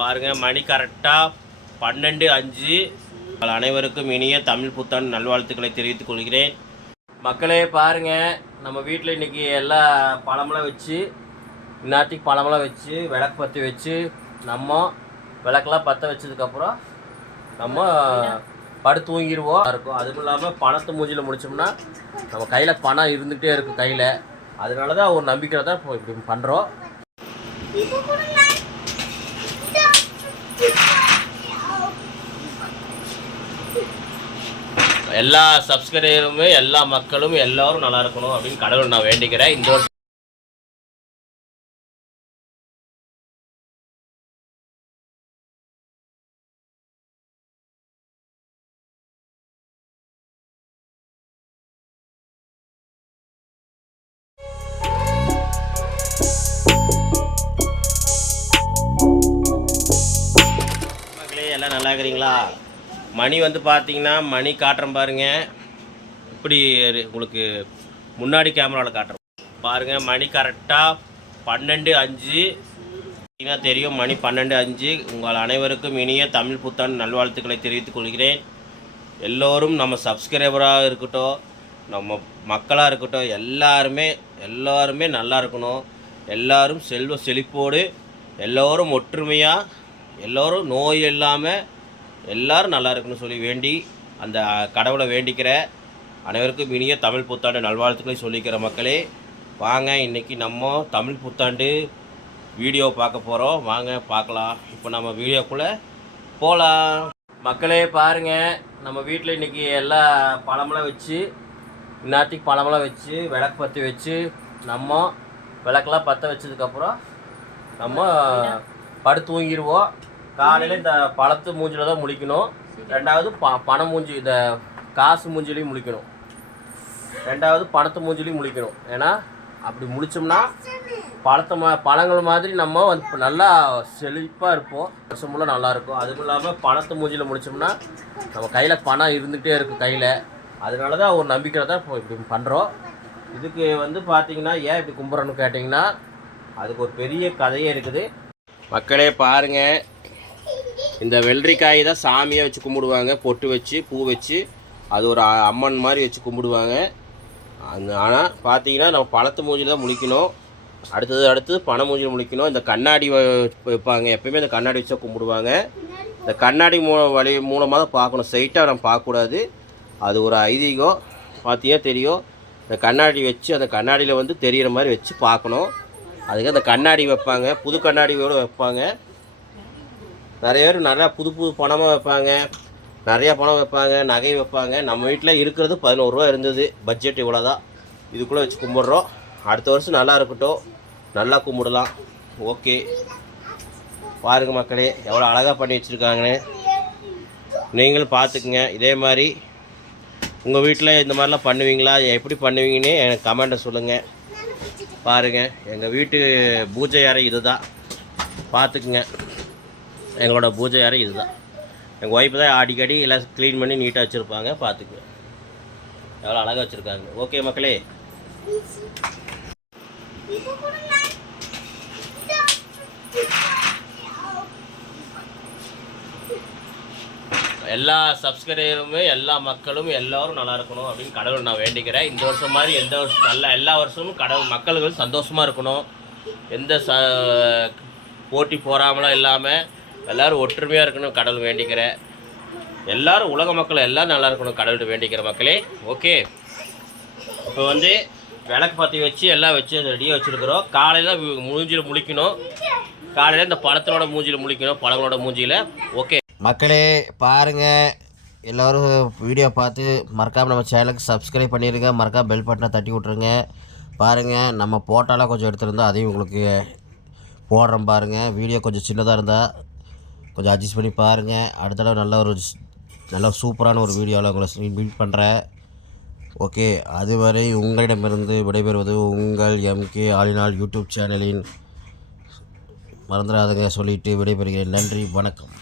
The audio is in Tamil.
பாருங்கள், மணி கரெக்டாக 12:05. அனைவருக்கும் இனிய தமிழ் புத்தாண்டு நல்வாழ்த்துக்களை தெரிவித்துக் கொள்கிறேன். மக்களே பாருங்கள், நம்ம வீட்டில் இன்றைக்கி எல்லா பழமெல்லாம் வச்சு இந்நேரத்துக்கு பழமெல்லாம் வச்சு விளக்கு பற்றி வச்சு நம்ம விளக்கெல்லாம் பற்ற வச்சதுக்கப்புறம் நம்ம படுத்து தூங்கிடுவோம் இருக்கும். அதுவும் இல்லாமல் பணத்தை மூஞ்சியில் முடித்தோம்னா நம்ம கையில் பணம் இருந்துகிட்டே இருக்கும் கையில். அதனால தான் ஒரு நம்பிக்கை தான் இப்போ இப்படி பண்ணுறோம். எல்லா சப்ஸ்கிரைபருமே எல்லா மக்களும் எல்லோரும் நல்லா இருக்கணும் அப்படின்னு கடவுள் நான் வேண்டிக்கிறேன். இந்த வருஷம் எல்லாம் நல்லா இருக்கிறீங்களா? மணி வந்து பார்த்தீங்கன்னா மணி காட்டுறேன் பாருங்கள். இப்படி உங்களுக்கு முன்னாடி கேமராவில் காட்டுறேன் பாருங்கள். மணி கரெக்டாக 12:05. தெரியும், மணி 12:05. உங்கள் அனைவருக்கும் இனிய தமிழ் புத்தாண்டு நல்வாழ்த்துக்களை தெரிவித்துக் கொள்கிறேன். எல்லோரும் நம்ம சப்ஸ்கிரைபராக இருக்கட்டும், நம்ம மக்களாக இருக்கட்டும், எல்லாருமே நல்லா இருக்கணும். எல்லோரும் செல்வ செழிப்போடு, எல்லோரும் ஒற்றுமையாக, எல்லோரும் நோய் இல்லாமல் எல்லோரும் நல்லா இருக்குன்னு சொல்லி வேண்டி அந்த கடவுளை வேண்டிக்கிற அனைவருக்கும் இனிய தமிழ் புத்தாண்டு நல்வாழ்த்துக்களை சொல்லிக்கிற மக்களே. வாங்க, இன்றைக்கி நம்ம தமிழ் புத்தாண்டு வீடியோ பார்க்க போகிறோம். வாங்க பார்க்கலாம். இப்போ நம்ம வீடியோக்குள்ளே போகலாம். மக்களே பாருங்கள், நம்ம வீட்டில் இன்றைக்கி எல்லா பழமெல்லாம் வச்சு இந்நேரத்துக்கு பழமெல்லாம் வச்சு விளக்கு பற்றி வச்சு நம்ம விளக்கெல்லாம் பற்ற வச்சதுக்கப்புறம் நம்ம படுத்து தூங்கிடுவோம். காலையில் இந்த பழத்து மூஞ்சில் தான் முழிக்கணும். ரெண்டாவது பணம் மூஞ்சி, இந்த காசு மூஞ்சிலையும் முழிக்கணும். ரெண்டாவது பணத்து மூஞ்சிலையும் முழிக்கணும். ஏன்னா அப்படி முழிச்சோம்னா பழங்கள் மாதிரி நம்ம வந்து நல்லா செழிப்பாக இருப்போம். வருஷமெல்லாம் நல்லாயிருக்கும். அதுவும் இல்லாமல் பணத்து மூஞ்சியில் முழிச்சோம்னா நம்ம கையில் பணம் இருந்துகிட்டே இருக்கும் கையில். அதனால தான் ஒரு நம்பிக்கை தான் இப்போ இப்படி பண்ணுறோம். இதுக்கு வந்து பார்த்திங்கன்னா ஏன் இப்படி கும்பிட்றோன்னு கேட்டிங்கன்னா அதுக்கு ஒரு பெரிய கதையே இருக்குது. மக்களே பாருங்கள், இந்த வெள்ளரிக்காய் தான் சாமியாக வச்சு கும்பிடுவாங்க. பொட்டு வச்சு பூ வச்சு அது ஒரு அம்மன் மாதிரி வச்சு கும்பிடுவாங்க. ஆனால் பார்த்தீங்கன்னா நம்ம பழத்து மூஞ்சில் தான் முழிக்கணும். அடுத்தது பண மூஞ்சில் முழிக்கணும். இந்த கண்ணாடி வைப்பாங்க. எப்போயுமே இந்த கண்ணாடி வச்சா கும்பிடுவாங்க. இந்த கண்ணாடி வழி மூலமாக தான் பார்க்கணும். ஸ்ட்ரைட்டாக நம்ம பார்க்கக்கூடாது. அது ஒரு ஐதீகம். பார்த்தீங்கன்னா தெரியும். இந்த கண்ணாடி வச்சு அந்த கண்ணாடியில் வந்து தெரிகிற மாதிரி வச்சு பார்க்கணும். அதுக்கு அந்த கண்ணாடி வைப்பாங்க. புது கண்ணாடியோடு வைப்பாங்க. நிறைய பேர் நிறையா புது பணமாக வைப்பாங்க. நிறையா பணம் வைப்பாங்க, நகை வைப்பாங்க. நம்ம வீட்டில் இருக்கிறது 11 ரூபா இருந்தது. பட்ஜெட் இவ்வளோ தான். இதுக்குள்ளே வச்சு கும்பிட்றோம். அடுத்த வருஷம் நல்லா இருக்கட்டும், நல்லா கும்பிடலாம். ஓகே, பாருங்கள் மக்களே எவ்வளோ அழகாக பண்ணி வச்சுருக்காங்கன்னு. நீங்களும் பார்த்துக்குங்க. இதே மாதிரி உங்கள் வீட்டில் இந்த மாதிரிலாம் பண்ணுவீங்களா? எப்படி பண்ணுவீங்கன்னு எனக்கு கமெண்ட்டை சொல்லுங்கள். பாருங்கள், எங்கள் வீட்டு பூஜை அறை இது தான். பார்த்துக்குங்க, எங்களோட பூஜை அறை இது தான். எங்கள் ஒய்ஃபு தான் அடிக்கடி எல்லாம் க்ளீன் பண்ணி நீட்டாக வச்சுருப்பாங்க. பார்த்துக்குங்க எவ்வளோ அழகாக வச்சுருக்காங்க. ஓகே மக்களே, எல்லா சப்ஸ்கிரைபருமே எல்லா மக்களும் எல்லோரும் நல்லா இருக்கணும் அப்படின்னு கடவுள் நான் வேண்டிக்கிறேன். இந்த வருஷம் மாதிரி எந்த வருஷம் எல்லா வருஷமும் கடவுள் மக்கள்கள் சந்தோஷமாக இருக்கணும். எந்த போட்டி போகாமலாம் இல்லாமல் எல்லோரும் ஒற்றுமையாக இருக்கணும் கடவுள் வேண்டிக்கிறேன். எல்லோரும் உலக மக்கள் எல்லோரும் நல்லா இருக்கணும் கடவுள்கிட்ட வேண்டிக்கிற மக்களே. ஓகே, இப்போ வந்து விளக்கு பற்றி வச்சு எல்லாம் வச்சு ரெடியாக வச்சுருக்குறோம். காலையில் மூஞ்சியில் முழிக்கணும். காலையில் இந்த பழத்தினோட மூஞ்சியில் முழிக்கணும், பழங்களோட மூஞ்சியில். ஓகே மக்களே பாருங்கள், எல்லோரும் வீடியோ பார்த்து மறக்காமல் நம்ம சேனலுக்கு சப்ஸ்கிரைப் பண்ணிடுங்க. மறக்காமல் பெல் பட்டனை தட்டி விட்ருங்க. பாருங்கள், நம்ம போட்டாலாம் கொஞ்சம் எடுத்துருந்தோம், அதையும் உங்களுக்கு போடுறோம். பாருங்கள், வீடியோ கொஞ்சம் சின்னதாக இருந்தால் கொஞ்சம் அட்ஜஸ்ட் பண்ணி பாருங்கள். அடுத்த தடவை நல்ல சூப்பரான ஒரு வீடியோவில் உங்களை மீட் பண்ணுறேன். ஓகே, அதுவரை உங்களிடமிருந்து விடைபெறுவது உங்கள் MK all in all YouTube சேனலின் மறந்துடாதுங்க சொல்லிவிட்டு விடைபெறுகிறேன். நன்றி, வணக்கம்.